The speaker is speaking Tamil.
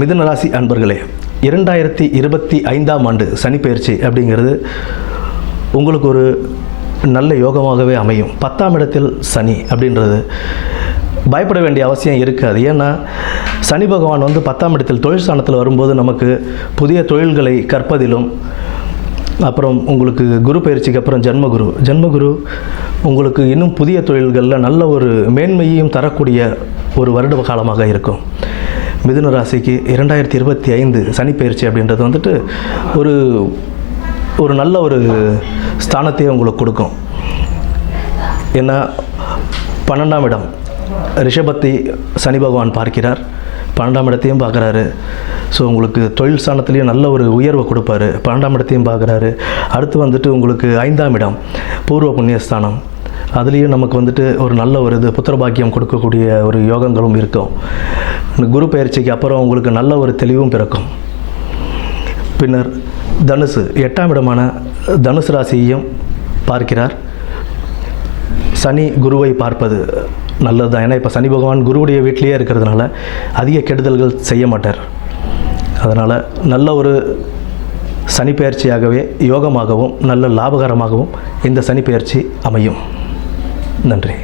மிதுன ராசி அன்பர்களே, 2025ஆம் ஆண்டு சனிப்பெயர்ச்சி அப்படிங்கிறது உங்களுக்கு ஒரு நல்ல யோகமாகவே அமையும். 10ஆம் இடத்தில் சனி அப்படின்றது பயப்பட வேண்டிய அவசியம் இருக்காது. ஏன்னா சனி பகவான் 10ஆம் இடத்தில் தொழில் ஸ்தானத்தில் வரும்போது நமக்கு புதிய தொழில்களை கற்பதிலும், அப்புறம் உங்களுக்கு குரு பயிற்சிக்கு அப்புறம் ஜென்மகுரு உங்களுக்கு இன்னும் புதிய தொழில்களில் நல்ல ஒரு மேன்மையையும் தரக்கூடிய ஒரு வருட காலமாக இருக்கும். மிதுன ராசிக்கு 2025 சனி பயிற்சி அப்படின்றது ஒரு நல்ல ஒரு ஸ்தானத்தையே உங்களுக்கு கொடுக்கும். ஏன்னா 12ஆம் இடம் ரிஷபத்தை சனி பகவான் பார்க்கிறார், 12ஆம் இடத்தையும் பார்க்குறாரு. ஸோ உங்களுக்கு தொழில் ஸ்தானத்துலேயும் நல்ல ஒரு உயர்வை கொடுப்பாரு. 12ஆம் இடத்தையும் பார்க்குறாரு. அடுத்து உங்களுக்கு 5ஆம் இடம் பூர்வ புண்ணியஸ்தானம், அதுலேயும் நமக்கு ஒரு நல்ல ஒரு புத்திரபாக்கியம் கொடுக்கக்கூடிய ஒரு யோகங்களும் இருக்கும். குரு பயிற்சிக்கு அப்புறம் உங்களுக்கு நல்ல ஒரு தெளிவும் பிறக்கும். பின்னர் தனுசு 8ஆம் இடமான தனுசு ராசியையும் பார்க்கிறார். சனி குருவை பார்ப்பது நல்லது தான். ஏன்னா இப்போ சனி பகவான் குருவுடைய வீட்டிலேயே இருக்கிறதுனால அதிக கெடுதல்கள் செய்ய மாட்டார். அதனால் நல்ல ஒரு சனி பெயர்ச்சியாகவே யோகமாகவும் நல்ல லாபகரமாகவும் இந்த சனி பெயர்ச்சி அமையும். நன்றி.